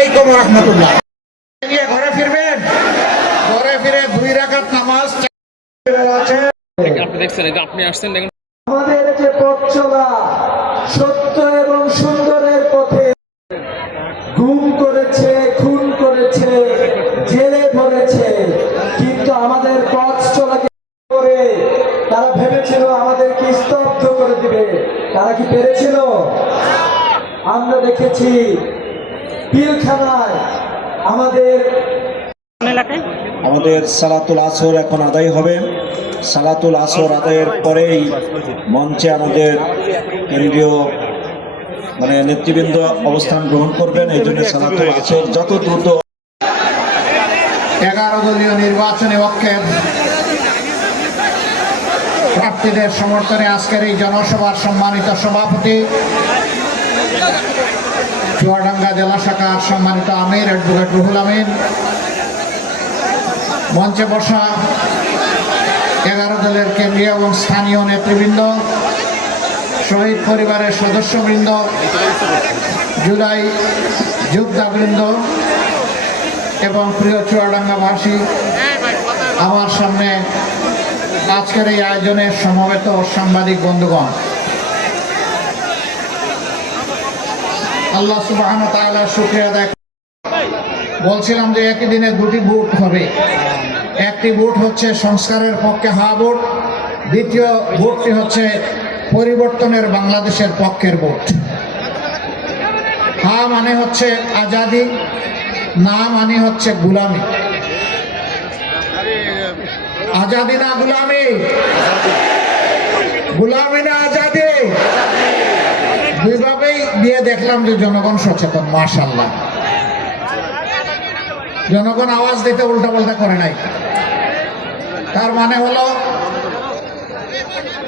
আলাইকুম রহমতুল্লাহ। ঘরে ফিরবেন। ঘরে ফিরে দুই রাকাত নামাজ আপনি দেখছেন আপনি আসছেন দেখেন। আমাদের যে পথ চলা সত্য এবং সুন্দরের পথে গুম করেছে খুন করেছে জেলে ধরেছে কিন্তু আমাদের পথ চলাকে করে? তারা ভেবেছিল আমাদেরকে স্তব্ধ করে দিবে। তারা কি পেরেছিল? আমরা দেখেছি পিলখানায় আমাদের আমাদের সালাতুল আসর এখন আদায় হবে। সালাতুল আসর আদায়ের পরেই মঞ্চে আমাদের কেন্দ্রীয় মানে নেতৃবৃন্দ অবস্থান গ্রহণ করবেন। এই জন্য সালাতুল আসর যত দ্রুত এগারো দলীয় নির্বাচনী ঐক্যের প্রার্থীদের সমর্থনে আজকের এই জনসভার সম্মানিত সভাপতি চুয়াডাঙ্গা জেলা শাখার সম্মানিত আমির অ্যাডভোকেট রুহুল আমিন। মঞ্চে বসা এগারো দলের কেন্দ্রীয় এবং স্থানীয় নেতৃবৃন্দ, শহীদ পরিবারের সদস্যবৃন্দ, জুলাই যোদ্ধাবৃন্দ এবং প্রিয় চুয়াডাঙ্গাবাসী, আমার সামনে আজকের এই আয়োজনের সমবেত সাংবাদিক বন্ধুগণ। আল্লাহ সুবাহন তাআলার শুক্রিয়া আদায়। বলছিলাম যে একই দিনে দুটি ভোট হবে। একটি ভোট হচ্ছে সংস্কারের পক্ষে হা ভোট, দ্বিতীয় ভোটটি হচ্ছে পরিবর্তনের বাংলাদেশের পক্ষের ভোট। হা মানে হচ্ছে আজাদি, না মানে হচ্ছে গুলামি। আজাদি না গুলামি? গুলামি না আজাদি? দুইভাবেই দিয়ে দেখলাম যে জনগণ সচেতন মাশাল্লাহ জনগণ আওয়াজ দিতে উল্টা পাল্টা করে নাই। তার মানে হলো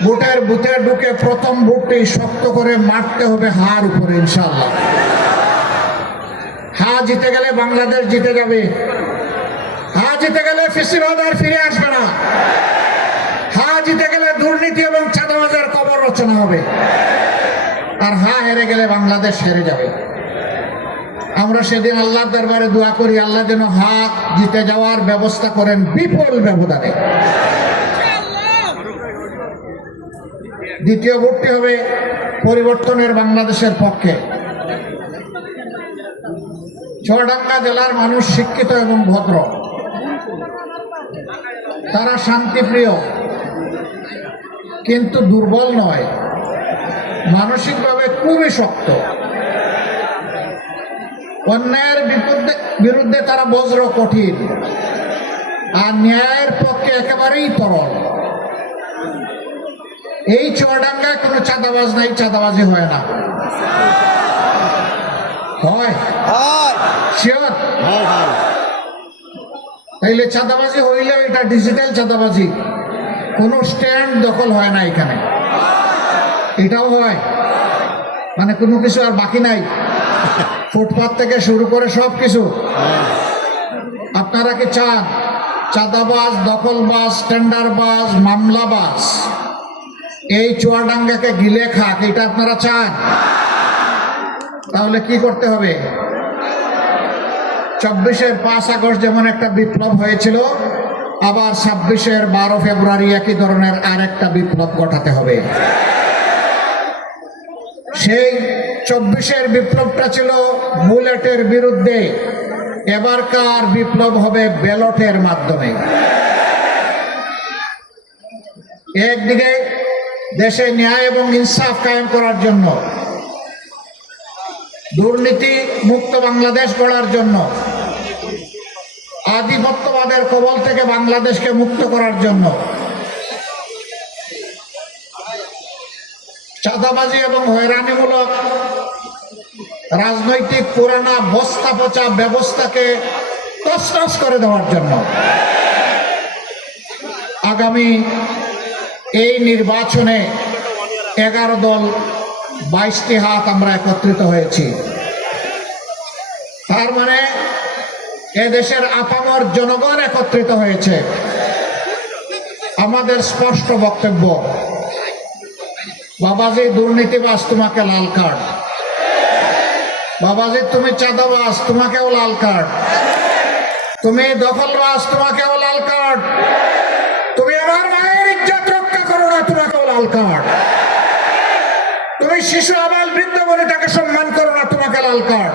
বুটের বুথে ঢুকে প্রথম বুটটি শক্ত করে মারতে হবে হার উপরে ইনশাল্লাহ হা জিতে গেলে বাংলাদেশ জিতে যাবে। হা জিতে গেলে ফিসিবাদ আর ফিরে আসবে না। হা জিতে গেলে দুর্নীতি এবং চাঁদাবাজের কবর রচনা হবে। আর হা হেরে গেলে বাংলাদেশ হেরে যাবে। আমরা সেদিন আল্লাহর দরবারে দোয়া করি, আল্লাহ যেন হা জিতে যাওয়ার ব্যবস্থা করেন বিপুল ব্যবধানে। দ্বিতীয় ভোটটি হবে পরিবর্তনের বাংলাদেশের পক্ষে। চুয়াডাঙ্গা জেলার মানুষ শিক্ষিত এবং ভদ্র। তারা শান্তিপ্রিয়, কিন্তু দুর্বল নয়। মানসিকভাবে খুবই শক্ত। অন্যায়ের বিরুদ্ধে বিরুদ্ধে তারা বজ্র কঠিন। আর ন্যায়ের পক্ষে একেবারেই তরল। এই চুয়াডাঙ্গায় কোনো চাঁদাবাজ নাই চাঁদাবাজি হয় না। হয়। শিওর তাইলে চাঁদাবাজি হইলে এটা ডিজিটাল চাঁদাবাজি। কোনো স্ট্যান্ড দখল হয় না এখানে। এটাও হয়। মানে কোনো কিছু আর বাকি নাই। ফুটপাত থেকে শুরু করে সব কিছু আপনারা কি চান? চাঁদাবাজ, দখলবাজ, টেন্ডারবাজ, মামলাবাজ। এই চুয়াডাঙ্গাকে গিলে খাক, এটা আপনারা চান? তাহলে কি করতে হবে? চব্বিশের পাঁচ আগস্ট যেমন একটা বিপ্লব হয়েছিল, আবার ছাব্বিশের বারো ফেব্রুয়ারি একই ধরনের আরেকটা বিপ্লব ঘটাতে হবে। সেই চব্বিশের বিপ্লবটা ছিল বুলেটের বিরুদ্ধে। এবারকার বিপ্লব হবে ব্যালটের মাধ্যমে। একদিকে দেশে ন্যায় এবং ইনসাফ কায়েম করার জন্য দুর্নীতি মুক্ত বাংলাদেশ গড়ার জন্য, আধিপত্যবাদের কবল থেকে বাংলাদেশকে মুক্ত করার জন্য চাঁদাবাজি এবং হয়রানিমূলক রাজনৈতিক পুরানা বস্তা পচা ব্যবস্থাকে তসনস করে দেওয়ার জন্য আগামী এই নির্বাচনে এগারো দল বাইশটি হাত আমরা একত্রিত হয়েছি। তার মানে এদেশের আপামর জনগণ একত্রিত হয়েছে। আমাদের স্পষ্ট বক্তব্য বাবাজি, দুর্নীতিবাজ তোমাকে লাল কার্ড। বাবাজি, তুমি চাঁদাবাস তোমাকেও লাল কার্ড। তুমি দখলবাস তোমাকেও লাল কার্ড। তুমি আমার মায়ের ইজ্জত রক্ষা করো না, তোমাকেও লাল কার্ড। তুমি শিশু, আবাল, বৃদ্ধ বলে তাকে সম্মান করো না, তোমাকে লাল কার্ড।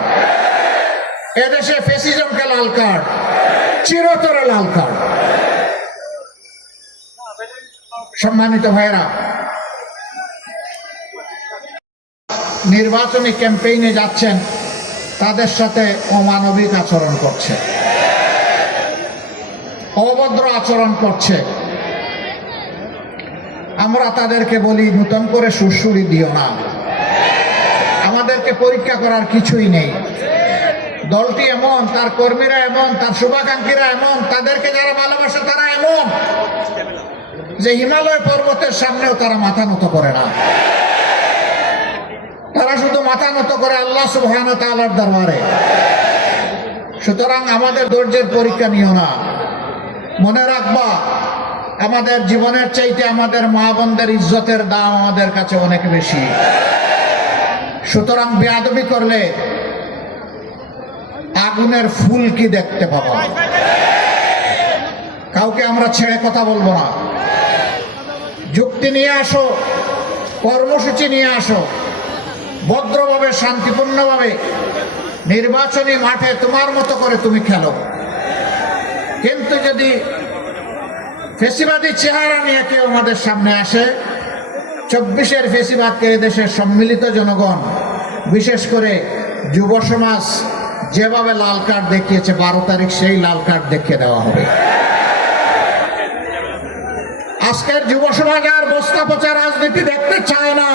এদেশে ফেসিজমকে লাল কার্ড, চিরতরে লাল কার্ড। সম্মানিত ভাইরা নির্বাচনী ক্যাম্পেইনে যাচ্ছেন, তাদের সাথে অমানবিক আচরণ করছে। অভদ্র আচরণ করছে। আমরা তাদেরকে বলি, নূতন করে সুরসুরি দিও না। আমাদেরকে পরীক্ষা করার কিছুই নেই। দলটি এমন, তার কর্মীরা এমন, তার শুভাকাঙ্ক্ষীরা এমন, তাদেরকে যারা ভালোবাসে তারা এমন, যে হিমালয় পর্বতের সামনেও তারা মাথা নত করে না। তারা শুধু মাথা নত করে আল্লাহ সুবহান দরবারে। সুতরাং আমাদের ধৈর্যের পরীক্ষা নিও না। মনে রাখবা, আমাদের জীবনের চাইতে আমাদের মা বোনদের ইজ্জতের দাম আমাদের কাছে অনেক বেশি। সুতরাং বেয়াদবি করলে আগুনের ফুল কি দেখতে পাবো? কাউকে আমরা ছেড়ে কথা বলব না। যুক্তি নিয়ে আসো, কর্মসূচি নিয়ে আসো। ভদ্রভাবে, শান্তিপূর্ণভাবে নির্বাচনী মাঠে তোমার মতো করে তুমি খেলো। কিন্তু যদি ফেসিবাদী চেহারা নিয়ে কেউ আমাদের সামনে আসে, চব্বিশের ফেসিবাদকে দেশের সম্মিলিত জনগণ, বিশেষ করে যুব সমাজ যেভাবে লাল কার্ড দেখিয়েছে, বারো তারিখ সেই লাল কার্ড দেখিয়ে দেওয়া হবে। আজকের যুব সমাজ আর বস্তা পচা রাজনীতি দেখতে চায় না।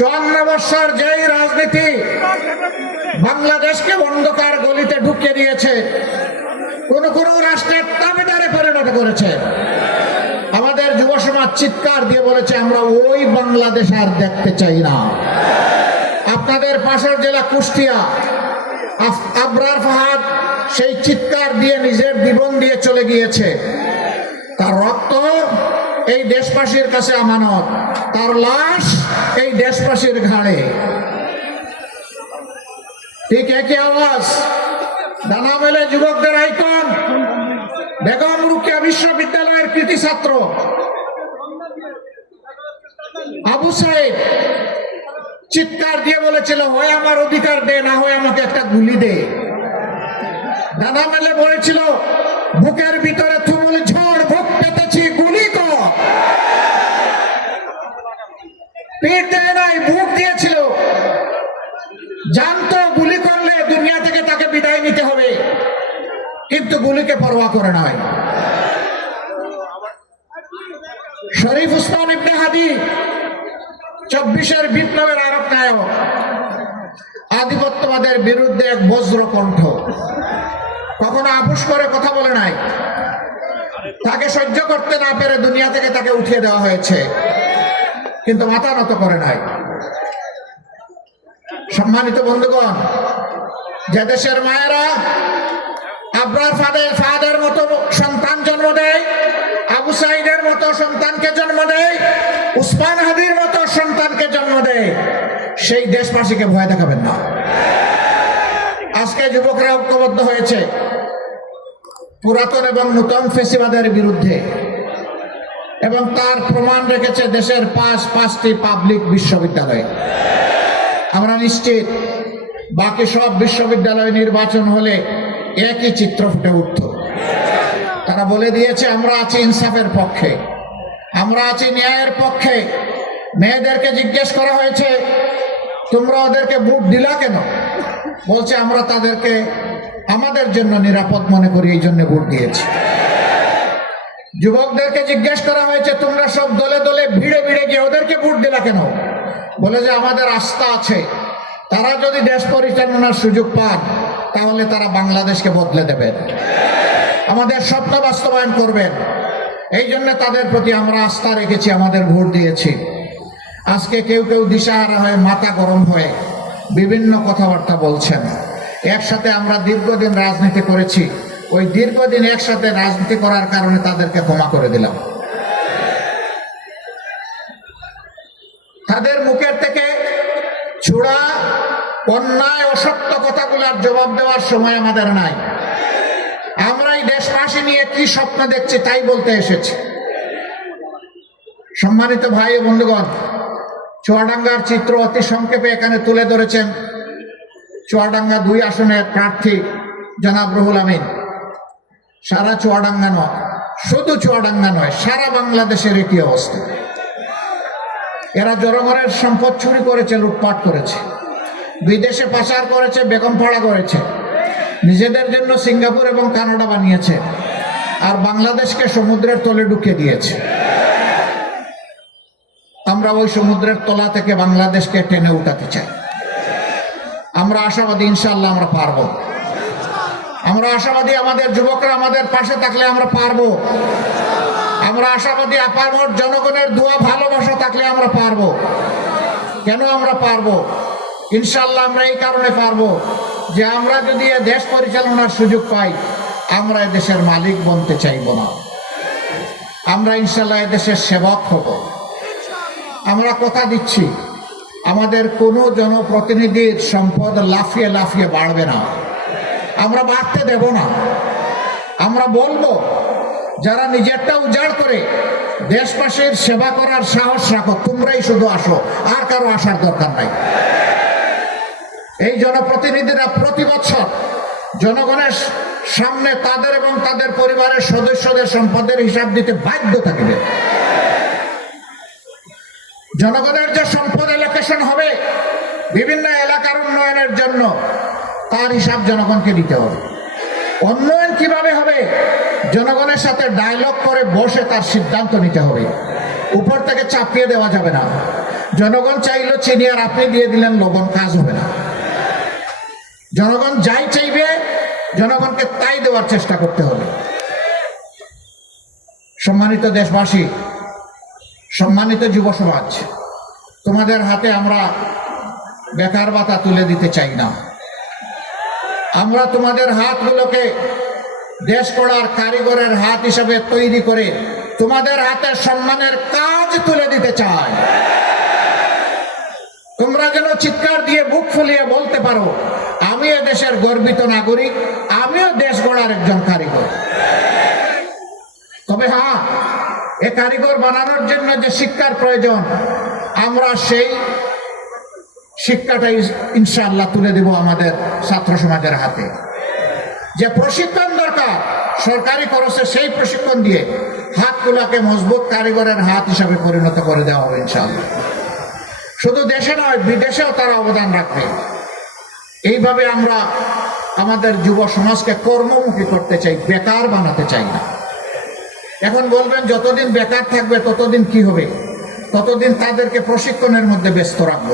চুয়ান্ন বৎসর যেই রাজনীতি বাংলাদেশকে অন্ধকার গলিতে ঢুকিয়ে দিয়েছে, কোন কোন রাষ্ট্রের দাবিদারে পরিণত করেছে। আমাদের যুব সমাজ চিৎকার দিয়ে বলেছে, আমরা ওই বাংলাদেশ আর দেখতে চাই না। আপনাদের পাশের জেলা কুষ্টিয়া আবরার ফাহাদ সেই চিৎকার দিয়ে নিজের জীবন দিয়ে চলে গিয়েছে। তার রক্ত এই দেশবাসীর কাছে আমানত। তার লাশ এই দেশবাসীর ঘাড়ে। ঠিক একই আওয়াজ। ডানা মেলে যুবকদের আইকন। বেগম রুকিয়া বিশ্ববিদ্যালয়ের কৃতি ছাত্র। আবু সাহেব চিৎকার দিয়ে বলেছিল, হয় আমার অধিকার দে, না হয় আমাকে একটা গুলি দে। ডানা মেলে বলেছিল, বুকের ভিতরে তুমুল ঝড় বুক পেতেছি গুলি কর পেট দেয় নাই, বুক দিয়েছিল। জানতো গুলি করলে দুনিয়া থেকে তাকে বিদায় নিতে হবে। কিন্তু গুলিকে পরোয়া করে নয় শরীফ উসমান ইবনে হাদি চব্বিশের বিপ্লবের আরব নায়ক, আধিপত্যবাদের বিরুদ্ধে এক বজ্র কণ্ঠ। কখনো আপুস করে কথা বলে নাই। তাকে সহ্য করতে না পেরে দুনিয়া থেকে তাকে উঠিয়ে দেওয়া হয়েছে। কিন্তু মাথা নত করে নাই। সম্মানিত বন্ধুগণ, যে দেশের মায়েরা আবরার ফাদের ফাদের মতো সন্তান জন্ম দেয়, আবু সাইদের মতো সন্তানকে জন্ম দেয়, উসমান হাদির মতো সন্তানকে জন্ম দেয়, সেই দেশবাসীকে ভয় দেখাবেন না। আজকে যুবকরা ঐক্যবদ্ধ হয়েছে। পুরাতন এবং নূতন ফেসিবাদের বিরুদ্ধে। এবং তার প্রমাণ রেখেছে দেশের পাঁচ, পাঁচটি পাবলিক বিশ্ববিদ্যালয়। আমরা নিশ্চিত, বাকি সব বিশ্ববিদ্যালয় নির্বাচন হলে একই চিত্র ফুটে উঠত। তারা বলে দিয়েছে, আমরা আছি ইনসাফের পক্ষে। আমরা আছি ন্যায়ের পক্ষে। মেয়েদেরকে জিজ্ঞেস করা হয়েছে, তোমরা ওদেরকে বুট দিলা কেন? বলছে, আমরা তাদেরকে, আমাদের জন্য নিরাপদ মনে করি, এই জন্য ভোট দিয়েছি। যুবকদেরকে জিজ্ঞেস করা হয়েছে, তোমরা সব দলে দলে ভিড়ে ভিড়ে গিয়ে ওদেরকে ভোট দিলা কেন? বলে যে, আমাদের আস্থা আছে। তারা যদি দেশ পরিচালনার সুযোগ পান, তাহলে তারা বাংলাদেশকে বদলে দেবেন। আমাদের স্বপ্ন বাস্তবায়ন করবেন। এই জন্য তাদের প্রতি আমরা আস্থা রেখেছি, আমাদের ভোট দিয়েছি। আজকে কেউ কেউ দিশাহারা হয়ে, মাথা গরম হয়ে বিভিন্ন কথাবার্তা বলছেন। একসাথে আমরা দীর্ঘদিন রাজনীতি করেছি। ওই দীর্ঘদিন একসাথে রাজনীতি করার কারণে তাদেরকে ক্ষমা করে দিলাম। তাদের মুখের থেকে ছুড়া, অন্যায়, অসত্য কথাগুলোর জবাব দেওয়ার সময় আমাদের নাই। আমরা এই দেশবাসী নিয়ে কি স্বপ্ন দেখছি তাই বলতে এসেছি। সম্মানিত ভাই ও বন্ধুগণ, চুয়াডাঙ্গার চিত্র অতি সংক্ষেপে এখানে তুলে ধরেছেন চুয়াডাঙ্গা দুই আসনের প্রার্থী জনাব রুহুল আমিন। সারা চুয়াডাঙ্গা নয়, শুধু চুয়াডাঙ্গা নয়, সারা বাংলাদেশের একই অবস্থা। এরা জনগণের সম্পদ চুরি করেছে, লুটপাট করেছে। বিদেশে পাচার করেছে, বেগম পাড়া করেছে। নিজেদের জন্য সিঙ্গাপুর এবং কানাডা বানিয়েছে। আর বাংলাদেশকে সমুদ্রের তলে ঢুকিয়ে দিয়েছে। আমরা ওই সমুদ্রের তলা থেকে বাংলাদেশকে টেনে উঠাতে চাই। আমরা আশাবাদী ইনশাল্লাহ আমরা পারব। আমরা আশাবাদী আমাদের যুবকরা আমাদের পাশে থাকলে আমরা পারব। আমরা আশাবাদী আপামর জনগণের দোয়া ভালোবাসা থাকলে আমরা পারব। কেন আমরা পারব? ইনশাল্লাহ আমরা এই কারণে পারব যে আমরা যদি দেশ পরিচালনার সুযোগ পাই, আমরা দেশের মালিক বনতে চাইব না। আমরা ইনশাল্লাহ দেশের সেবক হব। আমরা কথা দিচ্ছি, আমাদের কোনো জনপ্রতিনিধির সম্পদ লাফিয়ে লাফিয়ে বাড়বে না। আমরা বাড়তে দেব না। আমরা বলব, যারা নিজেরটা উজাড় করে দেশবাসীর সেবা করার সাহস রাখো, তোমরাই শুধু আসো, আর কারও আসার দরকার নাই। এই জনপ্রতিনিধিরা প্রতি বছর জনগণের সামনে তাদের এবং তাদের পরিবারের সদস্যদের সম্পদের হিসাব দিতে বাধ্য থাকবে। জনগণের যে সম্পদ এলোকেশন হবে, বিভিন্ন এলাকার উন্নয়নের জন্য তার হিসাব জনগণকে দিতে হবে। উন্নয়ন কীভাবে হবে? জনগণের সাথে ডায়লগ করে বসে তার সিদ্ধান্ত নিতে হবে। উপর থেকে চাপিয়ে দেওয়া যাবে না। জনগণ চাইলো চিনি আর আপনি দিয়ে দিলেন, লবণ কাজ হবে না। জনগণ যাই চাইবে, জনগণকে তাই দেওয়ার চেষ্টা করতে হবে। সম্মানিত দেশবাসী, সম্মানিত যুব সমাজ, তোমাদের হাতে আমরা বেকার ভাতা তুলে দিতে চাই না। আমরা তোমাদের হাতগুলোকে দেশ করার কারিগরের হাত হিসাবে তৈরি করে তোমাদের হাতে সম্মানের কাজ তুলে দিতে চাই। তোমরা যেন চিৎকার দিয়ে বুক ফুলিয়ে বলতে পারো, আমি দেশের গর্বিত নাগরিক, আমিও দেশ গড়ার একজন কারিগর। তবে হ্যাঁ এ কারিগর বানানোর জন্য যে শিক্ষার প্রয়োজন, আমরা সেই শিক্ষাটাই ইনশাআল্লাহ তুলে দেব আমাদের ছাত্র সমাজের হাতে। যে প্রশিক্ষণ দরকার, সরকারি খরচে সেই প্রশিক্ষণ দিয়ে হাতগুলাকে মজবুত কারিগরের হাত হিসাবে পরিণত করে দেওয়া হবে ইনশাআল্লাহ। শুধু দেশে নয়, বিদেশেও তারা অবদান রাখবে। এইভাবে আমরা আমাদের যুব সমাজকে কর্মমুখী করতে চাই, বেকার বানাতে চাই না। এখন বলবেন, যতদিন বেকার থাকবে, ততদিন কি হবে? ততদিন তাদেরকে প্রশিক্ষণের মধ্যে ব্যস্ত রাখব।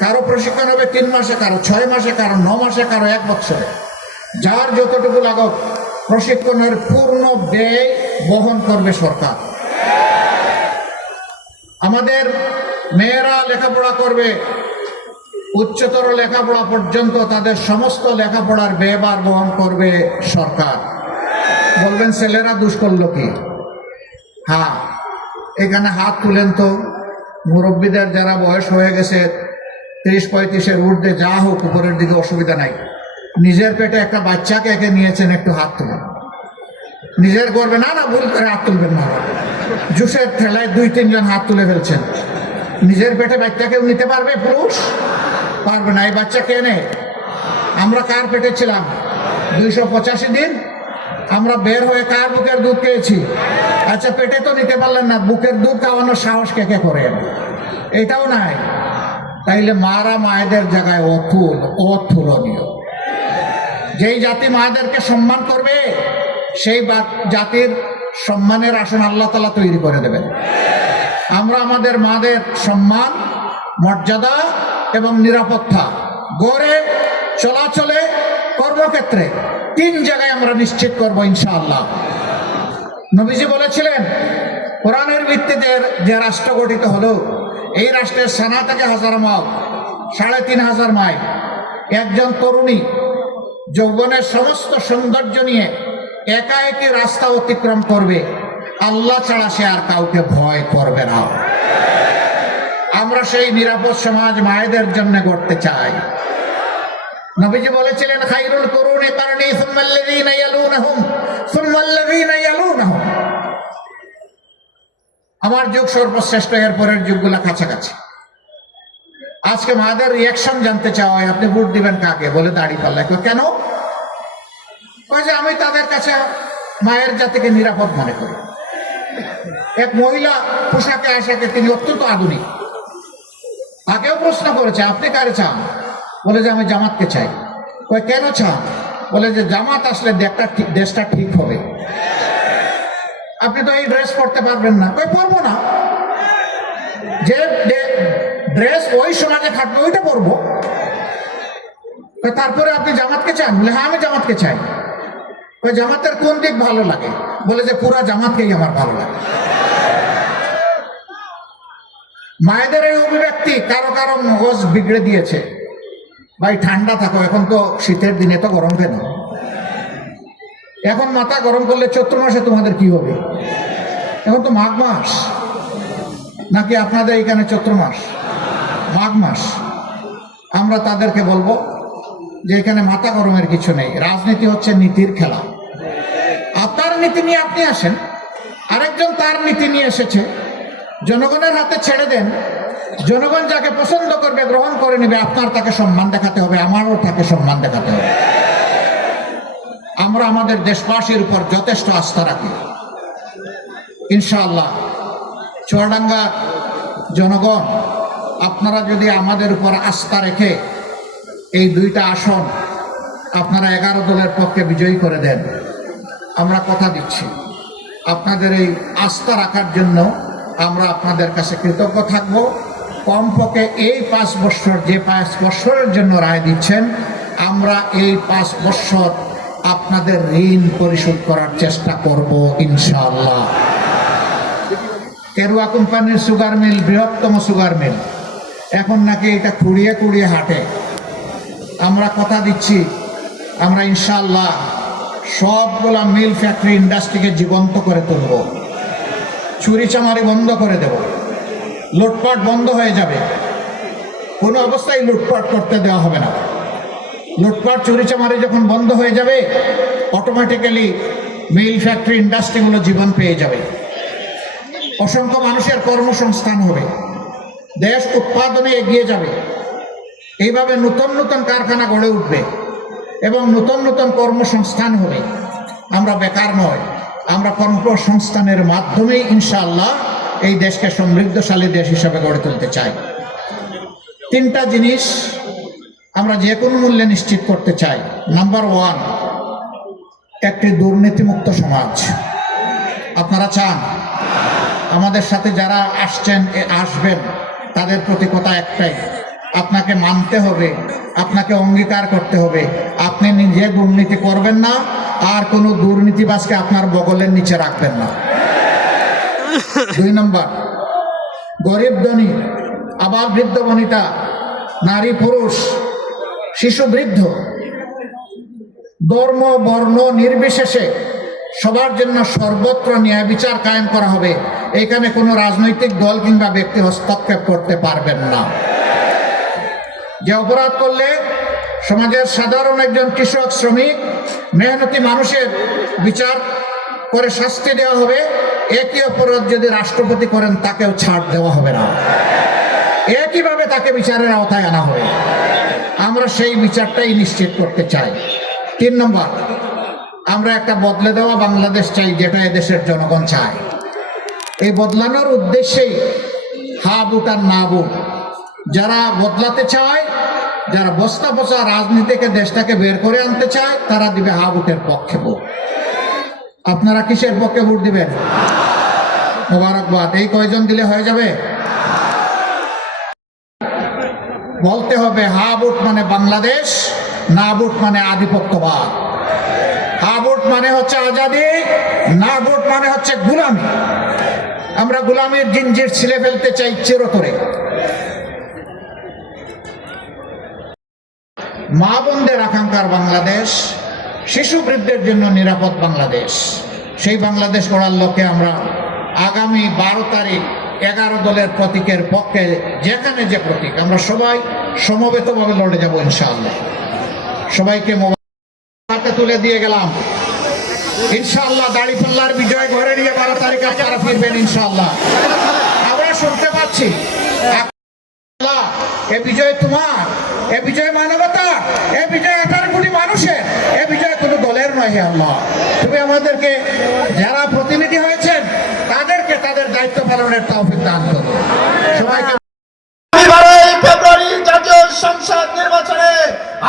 কারও প্রশিক্ষণ হবে তিন মাসে, কারও ছয় মাসে, কারও ন মাসে, কারও এক বছরে। যার যতটুকু লাগক প্রশিক্ষণের পূর্ণ ব্যয় বহন করবে সরকার। আমাদের মেয়েরা লেখাপড়া করবে, উচ্চতর লেখাপড়া পর্যন্ত তাদের সমস্ত লেখাপড়ার ব্যয়বার বহন করবে সরকার। বলবেন, ছেলেরা দুষ কি? হ্যাঁ এখানে হাত তুলেন তো। মুরব্বীদের যারা বয়স হয়ে গেছে তিরিশ পঁয়ত্রিশের ঊর্ধ্বে যা হোক উপরের দিকে অসুবিধা নাই। নিজের পেটে একটা বাচ্চাকে একে নিয়েছেন একটু হাত তুলেন। নিজের করবে না না, ভুল করে হাত তুলবেন না। জুসের ঠেলায় দুই, তিনজন হাত তুলে ফেলছেন। নিজের পেটে বাচ্চাকেও নিতে পারবে পুরুষ? পারবে না। এই বাচ্চা কে আমরা কার পেটে ছিলাম? দুইশো পঁচাশি দিন? আমরা বের হয়ে কার বুকের দুধ খেয়েছি? আচ্ছা পেটে তো নিতে পারলেন না। বুকের দুধ খাওয়ানোর সাহস কে কে করে? এটাও নাই। তাইলে মারা মায়েদের জায়গায় অথুল অথুলনীয় যেই জাতি মায়েদেরকে সম্মান করবে, সেই জাতির সম্মানের আসন আল্লাহ তালা তৈরি করে দেবেন। আমরা আমাদের মাদের সম্মান, মর্যাদা এবং নিরাপত্তা গড়ে চলাচলে কর্মক্ষেত্রে তিন জায়গায় আমরা নিশ্চিত করব ইনশাআল্লাহ। নবীজি বলেছিলেন, কোরআনের ভিত্তিতে যে রাষ্ট্র গঠিত হলো এই রাষ্ট্রের সানা থেকে হাজার মাইল, সাড়ে তিন হাজার মাইল। একজন তরুণী যৌবনের সমস্ত সৌন্দর্য নিয়ে একা একই রাস্তা অতিক্রম করবে। আল্লাহ ছাড়া সে আর কাউকে ভয় করবে না। আমরা সেই নিরাপদ সমাজ মায়েদের জন্য গড়তে চাই। নবীজি বলেছিলেন, খাইরুল করুনে কারণে সুম্মাল্লাযীনা ইয়ালুনাহুম সুম্মাল্লাযীনা ইয়ালুনাহুম। আমার যুগ সর্বশ্রেষ্ঠ, এর পরের যুগগুলা কাছাকাছি। আজকে মাদের রিয়াকশন জানতে চাওয়া হয় আপনি ভোট দিবেন কাকে? বলে দাড়ি পাল্লা কেন? যে, আমি তাদের কাছে মায়ের জাতিকে নিরাপদ মনে করি। এক মহিলা পোশাকে আশাকে তিনি অত্যন্ত আধুনিক। তাকেও প্রশ্ন করেছে, আপনি কারে চান? বলে যে, আমি জামাতকে চাই। কেন চান? বলে যে, জামাত আসলে দেশটা ঠিক হবে। আপনি তো এই ড্রেস পরতে পারবেন না। কই পরবো না। যে ড্রেস ওই সমাজে খাটবে, ওইটা পরবো। তারপরে আপনি জামাতকে চান? বলে হ্যাঁ আমি জামাতকে চাই। ওই জামাতের কোন দিক ভালো লাগে? বলে যে, পুরা জামাতকেই আমার ভালো লাগে। মায়েদের এই অভিব্যক্তি কারও কারও মগজ বিগড়ে দিয়েছে। ভাই, ঠান্ডা থাকো, এখন তো শীতের দিনে তো গরম কেন? এখন মাথা গরম করলে চৈত্র মাসে তোমাদের কি হবে? এখন তো মাঘ মাস। নাকি আপনাদের এখানে চৈত্র মাস? মাঘ মাস। আমরা তাদেরকে বলব যে এখানে মাথা গরমের কিছু নেই। রাজনীতি হচ্ছে নীতির খেলা। আপনার নীতি নিয়ে আপনি আসেন। আরেকজন তার নীতি নিয়ে এসেছে। জনগণের হাতে ছেড়ে দেন। জনগণ যাকে পছন্দ করবে, গ্রহণ করে নেবে, আপনার তাকে সম্মান দেখাতে হবে, আমারও তাকে সম্মান দেখাতে হবে। আমরা আমাদের দেশবাসীর উপর যথেষ্ট আস্থা রাখি। ইনশাআল্লাহ। চুয়াডাঙ্গা জনগণ, আপনারা যদি আমাদের উপর আস্থা রেখে এই দুইটা আসন আপনারা এগারো দলের পক্ষে বিজয়ী করে দেন, আমরা কথা দিচ্ছি। আপনাদের এই আস্থা রাখার জন্য আমরা আপনাদের কাছে কৃতজ্ঞ থাকব। কমপক্ষে এই পাঁচ বছর, যে পাঁচ বছরের জন্য রায় দিচ্ছেন, আমরা এই পাঁচ বছর আপনাদের ঋণ পরিশোধ করার চেষ্টা করব, ইনশাআল্লাহ। কেরুয়া কোম্পানির সুগার মিল, বৃহত্তম সুগার মিল। এখন নাকি এটা কুড়িয়ে কুড়িয়ে হাঁটে। আমরা কথা দিচ্ছি, আমরা ইনশাআল্লাহ সবগুলা মিল ফ্যাক্টরি ইন্ডাস্ট্রিকে জীবন্ত করে তুলব। চুরি চামারি বন্ধ করে দেব। লুটপাট বন্ধ হয়ে যাবে। কোনো অবস্থায় লুটপাট করতে দেওয়া হবে না। লুটপাট চুরি চামারি যখন বন্ধ হয়ে যাবে অটোমেটিক্যালি মিল ফ্যাক্টরি ইন্ডাস্ট্রিগুলো জীবন পেয়ে যাবে। অসংখ্য মানুষের কর্মসংস্থান হবে। দেশ উৎপাদনে এগিয়ে যাবে। এইভাবে নতুন নতুন কারখানা গড়ে উঠবে এবং নতুন নতুন কর্মসংস্থান হবে। আমরা বেকার নয়, আমরা কর্মসংস্থানের মাধ্যমেই ইনশাআল্লাহ এই দেশকে সমৃদ্ধশালী দেশ হিসাবে গড়ে তুলতে চাই। তিনটা জিনিস আমরা যে কোনো মূল্যে নিশ্চিত করতে চাই। নাম্বার ওয়ান একটি দুর্নীতিমুক্ত সমাজ। আপনারা চান? আমাদের সাথে যারা আসছেন আসবেন, তাদের প্রতি কথা একটাই। আপনাকে মানতে হবে, আপনাকে অঙ্গীকার করতে হবে। আপনি নিজে দুর্নীতি করবেন না, আর কোনো দুর্নীতিবাসকে আপনার বগলের নিচে রাখবেন না। দুই নম্বর, গরিব ধনী, আবার বৃদ্ধ বনিতা, নারী পুরুষ শিশু বৃদ্ধ। ধর্ম, বর্ণ নির্বিশেষে সবার জন্য সর্বত্র ন্যায় বিচার কায়েম করা হবে। এখানে কোনো রাজনৈতিক দল কিংবা ব্যক্তি হস্তক্ষেপ করতে পারবেন না। যে অপরাধ করলে সমাজের সাধারণ একজন কৃষক, শ্রমিক, মেহনতি মানুষের বিচার করে শাস্তি দেওয়া হবে। একই অপরাধ যদি রাষ্ট্রপতি করেন, তাকেও ছাড় দেওয়া হবে না। একইভাবে তাকে বিচারের আওতায় আনা হবে। আমরা সেই বিচারটাই নিশ্চিত করতে চাই। তিন নম্বর, আমরা একটা বদলে দেওয়া বাংলাদেশ চাই যেটা এদেশের জনগণ চায়। এই বদলানোর উদ্দেশ্যেই হা বুট আর না বুট যারা বদলাতে চায়, যারা বস্তা বসা রাজনীতিকে দেশটাকে বের করে আনতে চায়, তারা দিবে হা বুটের পক্ষে ভোট। আপনারা কিসের পক্ষে ভোট দিবেন? মোবারকবাদ। এই কয়জন দিলে হয়ে যাবে? বলতে হবে হা ভোট মানে বাংলাদেশ, না ভোট মানে আধিপত্যবাদ। হা ভোট মানে হচ্ছে আজাদি, না ভোট মানে হচ্ছে গুলামি। আমরা গুলামির জিঞ্জির ছিলে ফেলতে চাই চিরতরে। মা বোনদের আকাঙ্ক্ষার বাংলাদেশ, শিশু বৃদ্ধের জন্য নিরাপদ বাংলাদেশ। সেই বাংলাদেশ গড়ার লক্ষ্যে আমরা আগামী বারো তারিখ এগারো দলের প্রতীকের পক্ষে যেখানে যে প্রতীক, আমরা সবাই সমবেতভাবে লড়ে যাব ইনশাআল্লাহ। সবাইকে হাতে তুলে দিয়ে গেলাম। ইনশাআল্লাহ দাড়িপাল্লার বিজয় ঘরে নিয়ে বারো তারিখ আপনারা ফিরবেন ইনশাআল্লাহ। আমরা শুনতে পাচ্ছি এ বিজয় তোমার, এ বিজয় মানবতা, এ বিজয় আঠারো কোটি মানুষের, এ বিজয় কোনো দলের নয় হে আল্লাহ। তুমি আমাদেরকে যারা প্রতিনিধি হয়েছেন তাদের দায়িত্ব পালনের তৌফিক দান করো সবাইকে এবারেই ফেব্রুয়ারি জাতীয় সংসদ নির্বাচনে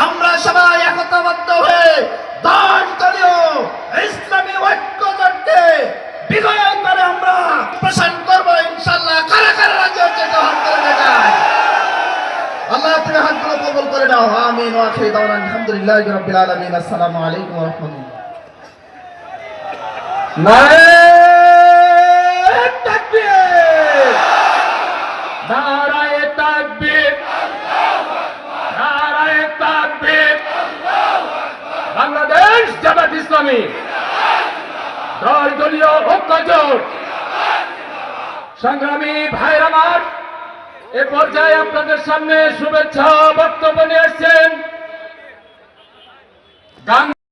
আমরা সবাই একতাবদ্ধ হয়ে দশ দলীয় ইসলামী ঐক্যজোটকে বিজয় করে আমরা প্রসান করব ইনশাল্লাহ কারা কারা রাজি হচ্ছে তো করে দেখায় আল্লাহ তুমি হাতগুলো কবল করে দাও আমিন ওয়া আখির দাওয়ানা আলহামদুলিল্লাহি রাব্বিল আলামিন। আসসালামু আলাইকুম ওয়া রাহমাতুল্লাহ। বাংলাদেশ জামাত ইসলামী। দল দলীয় ঐক্যজোট। সংগ্রামী ভাইর আমার, এ পর্যায়ে আপনাদের সামনে শুভেচ্ছা বক্তব্য নিয়ে এসছেন।